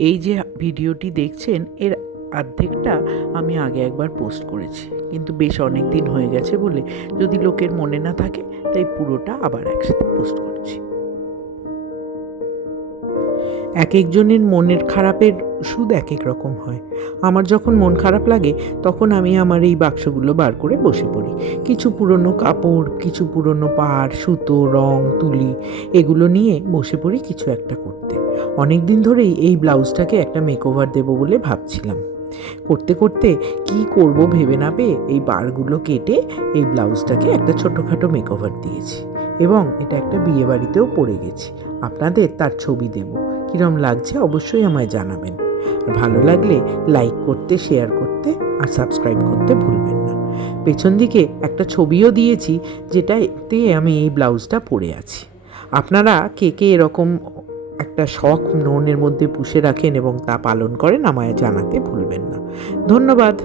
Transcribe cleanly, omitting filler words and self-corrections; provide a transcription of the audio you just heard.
এই যে ভিডিওটি দেখছেন এর অর্ধেকটা আমি আগে একবার পোস্ট করেছি, কিন্তু বেশ অনেক দিন হয়ে গেছে বলে যদি লোকের মনে না থাকে তাই পুরোটা আবার একসাথে পোস্ট করছি। এক একজনের মনের খারাপের ওষুধ এক এক রকম হয়। আমার যখন মন খারাপ লাগে তখন আমি আমার এই বাক্সগুলো বার করে বসে পড়ি। কিছু পুরনো কাপড়, কিছু পুরনো পাড়, সুতো, রং, তুলি এগুলো নিয়ে বসে পড়ি কিছু একটা করতে। অনেক দিন ধরেই এই ব্লাউজটাকে একটা মেকওভার দেবো বলে ভাবছিলাম। করতে করতে কি করব ভেবে না পেয়ে এই বারগুলো কেটে এই ব্লাউজটাকে একটা ছোটোখাটো মেকওভার দিয়েছি এবং এটা একটা বিয়ে বাড়িতেও পরে গেছি। আপনাদের তার ছবি দেব, কীরম লাগছে অবশ্যই আমায় জানাবেন। আর ভালো লাগলে লাইক করতে, শেয়ার করতে আর সাবস্ক্রাইব করতে ভুলবেন না। পেছন দিকে একটা ছবিও দিয়েছি যেটাতে আমি এই ব্লাউজটা পরে আছি। আপনারা কে কে এরকম একটা শখ মনের মধ্যে পুষে রাখেন এবং তা পালন করেন আমায় জানাতে ভুলবেন না। ধন্যবাদ।